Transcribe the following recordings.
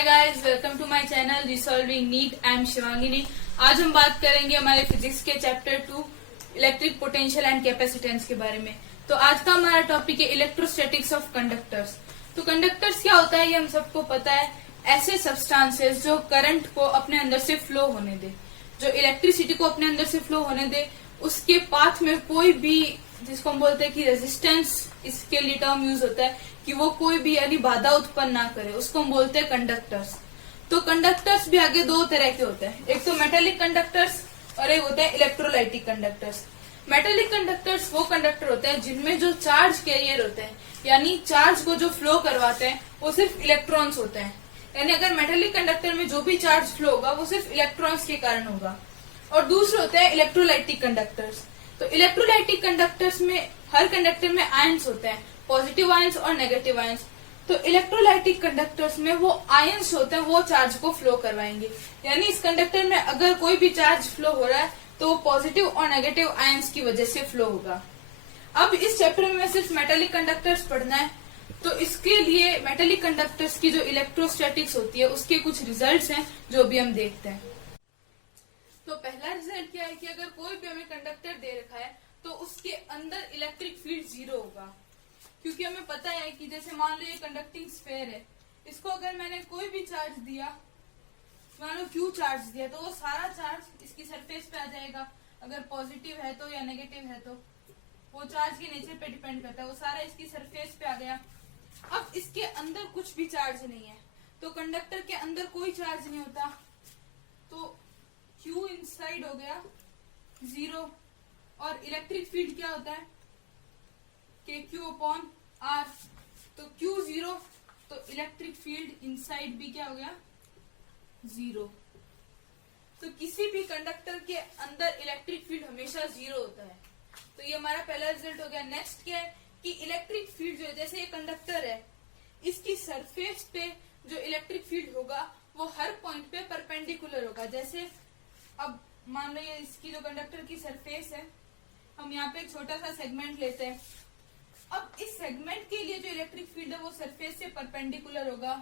Hi guys, welcome to my channel resolving NEET. I am Shivangini. आज हम बात करेंगे हमारे फिजिक्स के chapter 2 electric potential and capacitance के बारे में। तो आज का हमारा टॉपिक है इलेक्ट्रोस्टैटिक्स ऑफ कंडक्टर्स। तो कंडक्टर्स क्या होता है ये हम सबको पता है। ऐसे सब्सटेंसेस जो करंट को अपने अंदर से फ्लो होने दे, जो इलेक्ट्रिसिटी को अपने अंदर से फ्लो होने दे, उसके पाथ में कोई भी, जिसको हम बोलते हैं कि रेजिस्टेंस, इसके लिए टर्म यूज होता है कि वो कोई भी यानी बाधा उत्पन्न ना करे, उसको हम बोलते हैं कंडक्टर्स। तो कंडक्टर्स भी आगे दो तरह के होते हैं, एक तो मेटेलिक कंडक्टर्स और एक होते हैं इलेक्ट्रोलाइटिक कंडक्टर्स। मेटेलिक कंडक्टर्स वो कंडक्टर होते हैं जिनमें जो चार्ज कैरियर होते हैं, यानी चार्ज को जो फ्लो करवाते हैं वो सिर्फ इलेक्ट्रॉन्स होते हैं। यानी अगर मेटेलिक कंडक्टर में जो भी चार्ज फ्लो होगा वो सिर्फ इलेक्ट्रॉन्स के कारण होगा। और दूसरे होते हैं इलेक्ट्रोलाइटिक कंडक्टर्स। तो इलेक्ट्रोलाइटिक कंडक्टर्स में हर कंडक्टर में आयंस होते हैं, पॉजिटिव आयंस और नेगेटिव आयंस। तो इलेक्ट्रोलाइटिक कंडक्टर्स में वो आयंस होते हैं, वो चार्ज को फ्लो करवाएंगे। यानी इस कंडक्टर में अगर कोई भी चार्ज फ्लो हो रहा है तो वो पॉजिटिव और नेगेटिव आयंस की वजह से फ्लो होगा। अब इस चैप्टर में सिर्फ मेटेलिक कंडक्टर्स पढ़ना है, तो इसके लिए मेटेलिक कंडक्टर्स की जो इलेक्ट्रोस्टैटिक्स होती है उसके कुछ रिजल्ट्स हैं जो भी हम देखते हैं। तो पहला रिजल्ट क्या है कि अगर कोई भी हमें कंडक्टर दे रखा है तो उसके अंदर इलेक्ट्रिक फील्ड 0 होगा। क्योंकि हमें पता है कि जैसे मान लो ये कंडक्टिंग स्फेयर है, इसको अगर मैंने कोई भी चार्ज दिया, मान लो Q चार्ज दिया, तो वो सारा चार्ज इसकी सरफेस पे आ जाएगा। अगर पॉजिटिव है तो या नेगेटिव है तो वो चार्ज के नेचर पे डिपेंड करता है, वो सारा इसकी सरफेस पे आ गया। अब इसके अंदर कुछ भी चार्ज नहीं है, तो कंडक्टर के अंदर कोई चार्ज नहीं होता, तो Q इनसाइड हो गया 0। और इलेक्ट्रिक फील्ड क्या होता है KQ/R। तो Q 0, तो इलेक्ट्रिक फील्ड इनसाइड भी क्या हो गया 0। तो किसी भी कंडक्टर के अंदर इलेक्ट्रिक फील्ड हमेशा 0 होता है। तो ये हमारा पहला रिजल्ट हो गया। नेक्स्ट क्या है कि इलेक्ट्रिक फील्ड जो है, जैसे ये कंडक्टर है, इसकी सरफेस पे जो इलेक्ट्रिक फील्ड होगा वो हर पॉइंट पे परपेंडिकुलर होगा। जैसे अब मान लो ये इसकी जो कंडक्टर की सरफेस है, हम यहाँ पे एक छोटा सा सेगमेंट लेते हैं। अब इस सेगमेंट के लिए जो इलेक्ट्रिक फील्ड है वो सरफेस से परपेंडिकुलर होगा।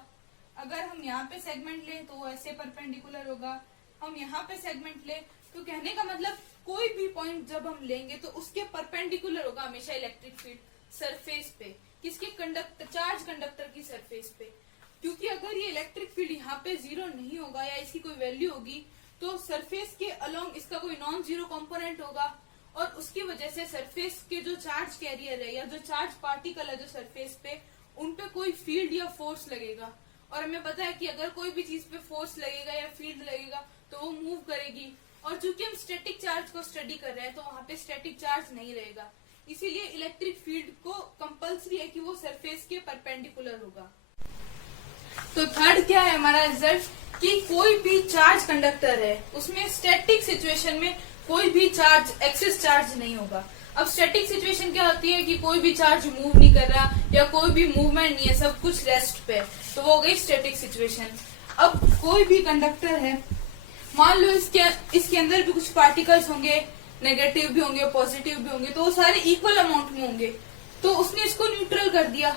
अगर हम यहाँ पे सेगमेंट लें तो वो ऐसे परपेंडिकुलर होगा, हम यहाँ पे सेगमेंट ले तो कहने का मतलब कोई भी पॉइंट जब हम लेंगे तो उसके परपेंडिकुलर होगा हमेशा इलेक्ट्रिक फील्ड सरफेस पे, किसके चार्ज कंडक्टर की सरफेस पे। क्योंकि अगर ये इलेक्ट्रिक फील्ड यहाँ पे 0 नहीं होगा या इसकी कोई वैल्यू होगी तो सरफेस के अलोंग इसका कोई नॉन जीरो कंपोनेंट होगा, और उसकी वजह से सरफेस के जो चार्ज कैरियर है या जो चार्ज पार्टिकल है जो सरफेस पे, उन पे कोई फील्ड या फोर्स लगेगा। और हमें पता है कि अगर कोई भी चीज पे फोर्स लगेगा या फील्ड लगेगा तो वो मूव करेगी। और चूंकि हम स्टैटिक चार्ज को स्टडी कर रहे हैं तो वहाँ पे स्टैटिक चार्ज नहीं रहेगा, इसीलिए इलेक्ट्रिक फील्ड को कंपल्सरी है कि वो सरफेस के परपेंडिकुलर होगा। तो थर्ड क्या है हमारा रिजल्ट कि कोई भी चार्ज कंडक्टर है उसमें स्टैटिक सिचुएशन में कोई भी चार्ज, एक्सेस चार्ज नहीं होगा। अब स्टैटिक सिचुएशन क्या होती है कि कोई भी चार्ज मूव नहीं कर रहा या कोई भी मूवमेंट नहीं है, सब कुछ रेस्ट पे, तो वो हो गई स्टैटिक सिचुएशन। अब कोई भी कंडक्टर है, मान लो इसके अंदर भी कुछ पार्टिकल्स होंगे, नेगेटिव भी होंगे, पॉजिटिव भी होंगे, तो वो सारे इक्वल अमाउंट में होंगे, तो उसने इसको न्यूट्रल कर दिया।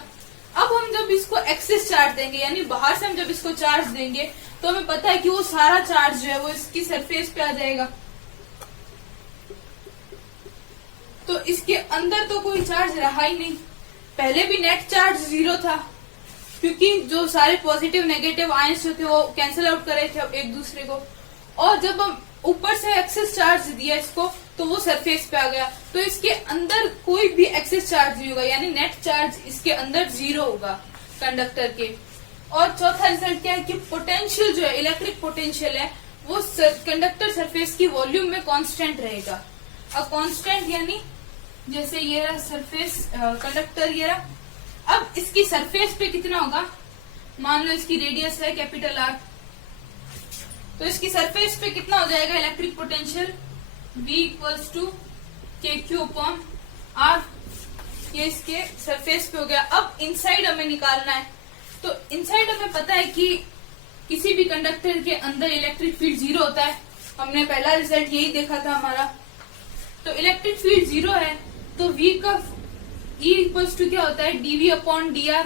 अब हम जब इसको एक्सेस चार्ज देंगे, यानी बाहर से हम जब इसको चार्ज देंगे तो हमें पता है कि वो सारा चार्ज जो है वो इसकी सरफेस पे आ जाएगा। तो इसके अंदर तो कोई चार्ज रहा ही नहीं। पहले भी नेट चार्ज 0 था, क्योंकि जो सारे पॉजिटिव नेगेटिव आयंस जो थे वो कैंसिल आउट कर रहे थे एक दूसरे को। और जब हम ऊपर से एक्सेस चार्ज दिया इसको तो वो सरफेस पे आ गया, तो इसके अंदर कोई भी एक्सेस चार्ज नहीं होगा, यानी नेट चार्ज इसके अंदर 0 होगा कंडक्टर के। और चौथा रिजल्ट क्या है कि पोटेंशियल जो है, इलेक्ट्रिक पोटेंशियल है, वो कंडक्टर सरफेस की वॉल्यूम में कांस्टेंट रहेगा। अब कांस्टेंट यानी जैसे ये रहा सरफेस कंडक्टर, ये रहा। अब इसकी सरफेस पे कितना होगा, मान लो इसकी रेडियस है R, तो इसकी सरफेस पे कितना हो जाएगा इलेक्ट्रिक पोटेंशियल V = KQ/R। ये इसके सरफेस पे हो गया। अब इनसाइड हमें निकालना है, तो इनसाइड हमें पता है कि किसी भी कंडक्टर के अंदर इलेक्ट्रिक फील्ड 0 होता है। हमने पहला रिजल्ट यही देखा था हमारा। तो इलेक्ट्रिक फील्ड 0 है तो V का E = क्या होता है dV/dr।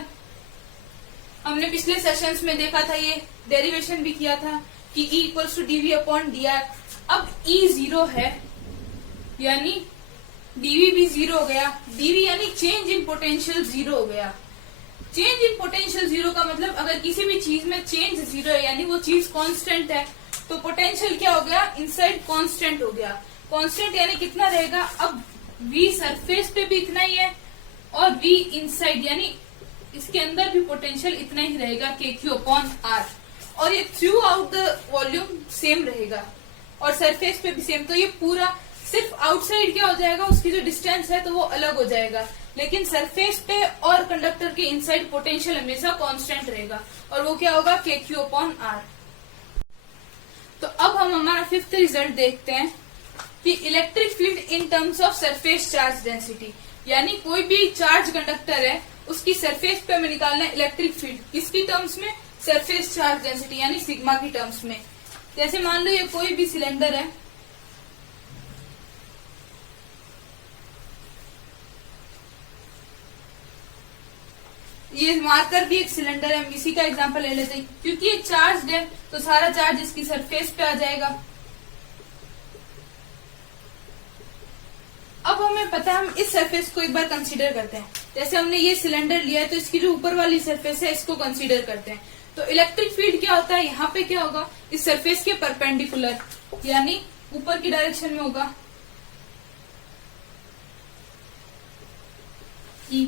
हम हमने पिछले सेशंस में देखा था, ये डेरिवेशन भी किया था कि E equals to dV upon dr। अब E 0 है यानी dV भी 0 हो गया, dV यानी चेंज इन पोटेंशियल 0 हो गया। चेंज इन पोटेंशियल 0 का मतलब अगर किसी भी चीज में चेंज 0 है यानी वो चीज कांस्टेंट है, तो पोटेंशियल क्या हो गया, इनसाइड कांस्टेंट हो गया। कांस्टेंट यानी कितना रहेगा, अब V सरफेस पे भी इतना ही है और V इनसाइड यानी इसके अंदर भी पोटेंशियल इतना ही रहेगा, KQ अपॉन R। और ये through out the volume same रहेगा और सरफेस पे भी सेम। तो ये पूरा सिर्फ आउटसाइड क्या हो जाएगा, उसकी जो डिस्टेंस है तो वो अलग हो जाएगा, लेकिन सरफेस पे और कंडक्टर के इनसाइड पोटेंशियल हमेशा कांस्टेंट रहेगा और वो क्या होगा, KQ अपॉन R। तो अब हम हमारा फिफ्थ रिजल्ट देखते हैं कि electric field in terms of surface charge density, यानी कोई भी चार्ज कंडक्टर है उसकी सरफेस पे हमें निकालना है इलेक्ट्रिक फील्ड, किसकी टर्म्स में, सरफेस चार्ज डेंसिटी यानी सिग्मा की टर्म्स में। जैसे मान लो ये कोई भी सिलेंडर है, ये मार्कर भी एक सिलेंडर है, हम इसी का एग्जांपल ले लेते हैं। क्योंकि ये चार्ज है तो सारा चार्ज इसकी सरफेस पे आ जाएगा। अब हमें पता है, हम इस सरफेस को एक बार कंसीडर करते हैं। जैसे हमने ये सिलेंडर लिया है तो इसकी जो ऊपर वाली सरफेस है इसको कंसीडर करते हैं। तो इलेक्ट्रिक फील्ड क्या होता है, यहाँ पे क्या होगा, इस सरफेस के परपेंडिकुलर यानी ऊपर की डायरेक्शन में होगा E।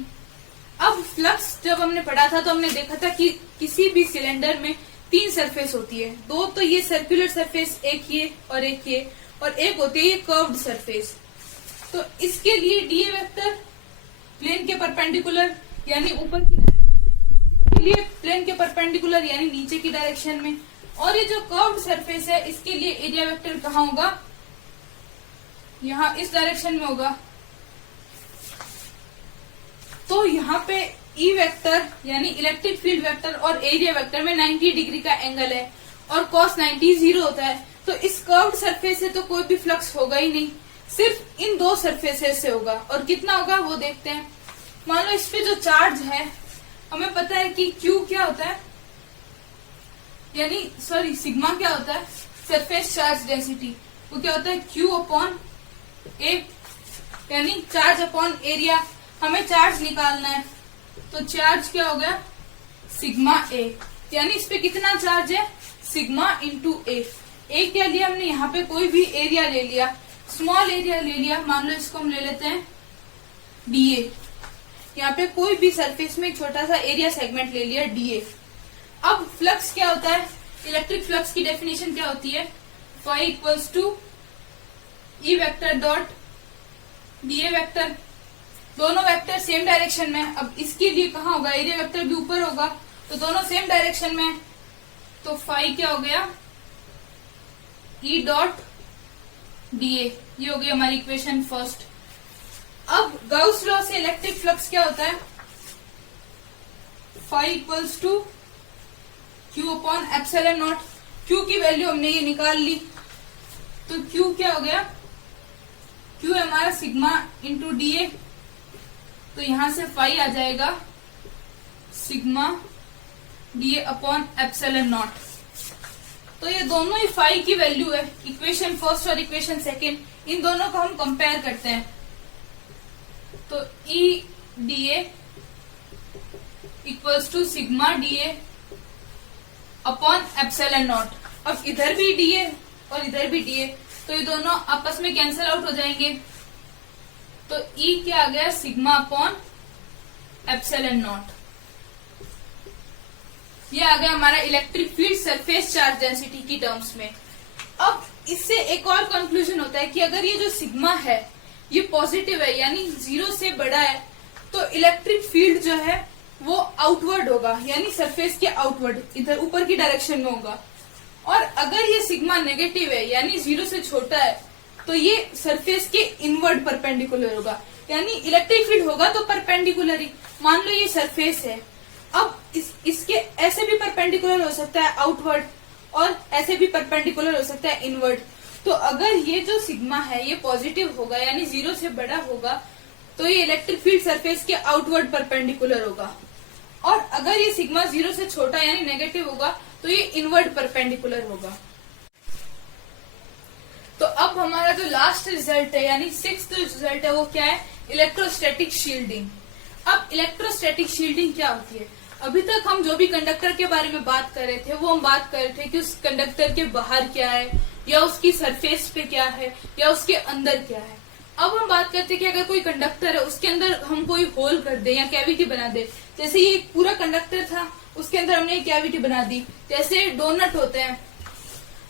अब फ्लक्स जब हमने पढ़ा था तो हमने देखा था कि किसी भी सिलेंडर में 3 सरफेस होती है, 2 तो ये सर्कुलर सरफेस, एक ये और एक होती है ये कर्व्ड सरफेस। तो इसके लिए डीए वेक्टर प्लेन के परपेंडिकुलर यानी ऊपर की डायरेक्शन में, इसके लिए प्लेन के परपेंडिकुलर यानी नीचे की डायरेक्शन में, और ये जो कर्व्ड सरफेस है इसके लिए एरिया वेक्टर कहाँ होगा, यहाँ इस डायरेक्शन में होगा। तो यहाँ पे ई वेक्टर यानी इलेक्ट्रिक फील्ड वेक्टर और एरिया वेक्टर में 90 डिग्री का एंगल है और cos 90 0 होता है। तो इस कर्व्ड सरफेस से तो कोई भी फ्लक्स होगा ही नहीं, सिर्फ इन 2 सरफेसेस से होगा। और कितना होगा वो देखते हैं। मान लो इस पे जो चार्ज है, हमें पता है कि Q क्या होता है, यानी सॉरी सिग्मा क्या होता है, सरफेस चार्ज डेंसिटी, वो क्या होता है Q अपॉन A यानी चार्ज अपॉन एरिया। हमें चार्ज निकालना है तो चार्ज क्या हो गया, सिग्मा A, यानी इस पे कितना चार्ज है, सिग्मा इंटू A। क्या लिया हमने, यहाँ पे कोई भी एरिया ले लिया, स्मॉल एरिया ले लिया, मान लो इसको हम ले लेते हैं DA। यहाँ पे कोई भी सरफेस में एक छोटा सा एरिया सेगमेंट ले लिया DA। अब फ्लक्स क्या होता है, इलेक्ट्रिक फ्लक्स की डेफिनेशन क्या होती है, phi equals to E vector dot DA vector, दोनों वेक्टर सेम डायरेक्शन में। अब इसके लिए कहाँ होगा, एरिया वेक्टर भी ऊपर होगा तो दोनों सेम डायरेक्शन में, तो फाई क्या हो गया, ई डॉट DA। ये हो गई हमारी इक्वेशन फर्स्ट। अब गाउस लॉ से इलेक्ट्रिक फ्लक्स क्या होता है, phi equals to Q upon epsilon naught. Q की वैल्यू हमने ये निकाल ली, तो Q क्या हो गया, Q है हमारा सिग्मा इंटू DA, तो यहां से फाई आ जाएगा sigma DA upon epsilon naught. तो ये दोनों ही फाई की वैल्यू है, इक्वेशन फर्स्ट और इक्वेशन सेकेंड, इन दोनों को हम कंपेयर करते हैं। तो E DA equals to sigma DA upon epsilon naught. अब इधर भी DA और इधर भी DA, तो ये दोनों आपस में कैंसिल आउट हो जाएंगे। तो E क्या आ गया, सिग्मा अपॉन एप्सिलॉन नॉट। ये आ गया हमारा electric field surface charge density की टर्म्स में। अब इससे एक और कंक्लूजन होता है कि अगर ये जो सिग्मा है ये पॉजिटिव है यानी 0 से बड़ा है, तो इलेक्ट्रिक फील्ड जो है वो आउटवर्ड होगा यानी सरफेस के आउटवर्ड, इधर ऊपर की डायरेक्शन में होगा। और अगर ये सिग्मा नेगेटिव है यानी 0 से छोटा है, तो ये सरफेस के इनवर्ड परपेंडिकुलर होगा, यानी इलेक्ट्रिक फील्ड होगा तो परपेंडिकुलर ही। मान लो ये सरफेस है, अब इसके ऐसे भी परपेंडिकुलर हो सकता है आउटवर्ड और ऐसे भी परपेंडिकुलर हो सकता है इनवर्ड। तो अगर ये जो सिग्मा है ये पॉजिटिव होगा यानी 0 से बड़ा होगा, तो ये इलेक्ट्रिक फील्ड सरफेस के आउटवर्ड परपेंडिकुलर होगा। और अगर ये सिग्मा 0 से छोटा यानी नेगेटिव होगा तो ये इनवर्ट परपेंडिकुलर होगा। तो अब हमारा जो लास्ट रिजल्ट है यानी 6th रिजल्ट है वो क्या है, इलेक्ट्रोस्टैटिक शील्डिंग। अब इलेक्ट्रोस्टैटिक शील्डिंग क्या होती है? अभी तक हम जो भी कंडक्टर के बारे में बात कर रहे थे वो हम बात कर रहे थे कि उस कंडक्टर के बाहर क्या है, या उसकी सरफेस पे क्या है, या उसके अंदर क्या है। अब हम बात करते हैं कि अगर कोई कंडक्टर है उसके अंदर हम कोई होल कर दे या कैविटी बना दे, जैसे ये पूरा कंडक्टर था उसके अंदर हमने एक कैविटी बना दी, जैसे डोनट होते हैं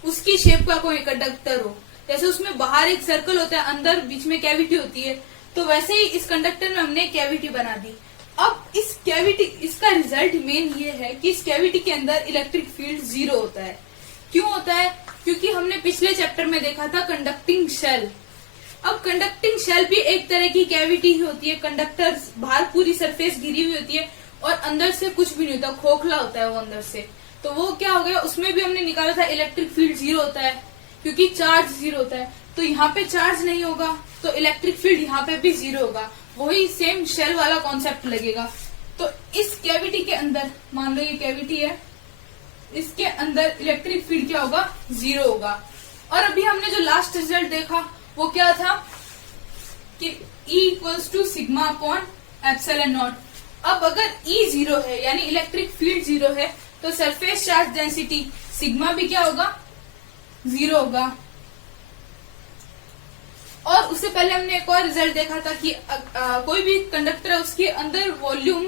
उसकी शेप का कोई कंडक्टर हो, जैसे उसमें बाहर एक सर्कल होता है अंदर बीच में कैविटी होती है, तो वैसे ही इस कंडक्टर में हमने कैविटी बना दी। अब इस कैविटी, इसका रिजल्ट मेन ये है कि इस कैविटी के अंदर इलेक्ट्रिक फील्ड 0 होता है। क्यों होता है? क्योंकि हमने पिछले चैप्टर में देखा था कंडक्टिंग शेल। अब कंडक्टिंग शेल भी एक तरह की कैविटी ही होती है, कंडक्टर बाहर पूरी सरफेस घिरी हुई होती है और अंदर से कुछ भी नहीं होता, खोखला होता है वो अंदर से। तो वो क्या हो गया, उसमें भी हमने निकाला था इलेक्ट्रिक फील्ड 0 होता है क्योंकि चार्ज 0 होता है। तो यहाँ पे चार्ज नहीं होगा तो इलेक्ट्रिक फील्ड यहाँ पे भी 0 होगा, वही सेम शेल वाला कॉन्सेप्ट लगेगा। तो इस कैविटी के अंदर, मान लो ये कैविटी है, इसके अंदर इलेक्ट्रिक फील्ड क्या होगा, 0 होगा। और अभी हमने जो लास्ट रिजल्ट देखा वो क्या था कि E equals to sigma upon epsilon naught. अब अगर E 0 है यानी इलेक्ट्रिक फील्ड 0 है तो सरफेस चार्ज डेंसिटी सिग्मा भी क्या होगा, 0 होगा। और उससे पहले हमने एक और रिजल्ट देखा था कि कोई भी कंडक्टर है उसके अंदर वॉल्यूम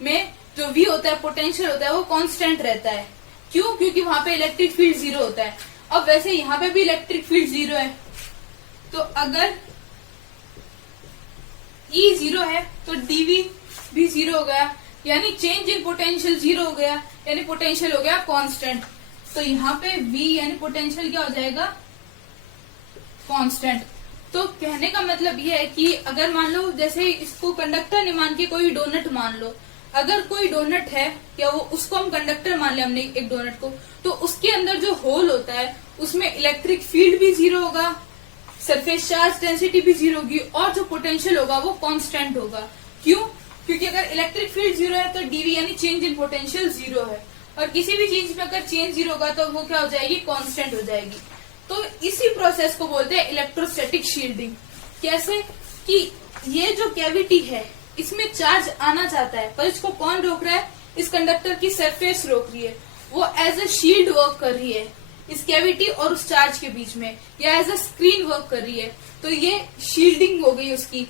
में जो V होता है, पोटेंशियल होता है, वो कांस्टेंट रहता है। क्यों? क्योंकि वहां पे इलेक्ट्रिक फील्ड 0 होता है। अब वैसे यहाँ पे भी इलेक्ट्रिक फील्ड 0 है, तो अगर E 0 है तो dV भी 0 हो गया, यानी चेंज इन पोटेंशियल 0 हो गया, यानी पोटेंशियल हो गया कांस्टेंट। तो यहाँ पे V यानी पोटेंशियल क्या हो जाएगा, कांस्टेंट। तो कहने का मतलब ये है कि अगर मान लो जैसे इसको कंडक्टर नहीं मान के कोई डोनट मान लो, अगर कोई डोनट है या वो उसको हम कंडक्टर मान ले हमने एक डोनट को, तो उसके अंदर जो होल होता है उसमें इलेक्ट्रिक फील्ड भी 0 होगा, सरफेस चार्ज डेंसिटी भी 0 होगी और जो पोटेंशियल होगा वो कांस्टेंट होगा। क्यों? क्योंकि अगर इलेक्ट्रिक फील्ड 0 है तो डीवी यानी चेंज इन पोटेंशियल 0 है, और किसी भी चीज में अगर चेंज 0 होगा तो वो क्या हो जाएगी, कांस्टेंट हो जाएगी। तो इसी प्रोसेस को बोलते हैं इलेक्ट्रोस्टैटिक शील्डिंग। कैसे कि ये जो कैविटी है इसमें चार्ज आना चाहता है पर इसको कौन रोक रहा है, इस कंडक्टर की सरफेस रोक रही है, वो एज अ शील्ड वर्क कर रही है इस कैविटी और उस चार्ज के बीच में, या एज अ स्क्रीन वर्क कर रही है। तो ये शील्डिंग हो गई, उसकी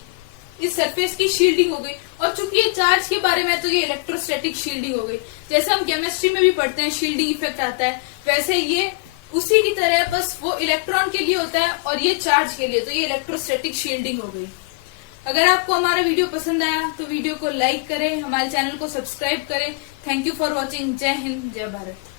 इस सरफेस की शील्डिंग हो गई। और चूंकि ये चार्ज के बारे में तो ये इलेक्ट्रोस्टैटिक शील्डिंग हो गई। जैसे हम केमिस्ट्री में भी पढ़ते हैं शील्डिंग इफेक्ट आता है, वैसे ये उसी की तरह, बस वो इलेक्ट्रॉन के लिए होता है और ये चार्ज के लिए, तो ये इलेक्ट्रोस्टैटिक शील्डिंग हो गई। अगर आपको हमारा वीडियो पसंद आया तो वीडियो को लाइक करें, हमारे चैनल को सब्सक्राइब करें। Thank you for watching. जय हिंद, जय भारत।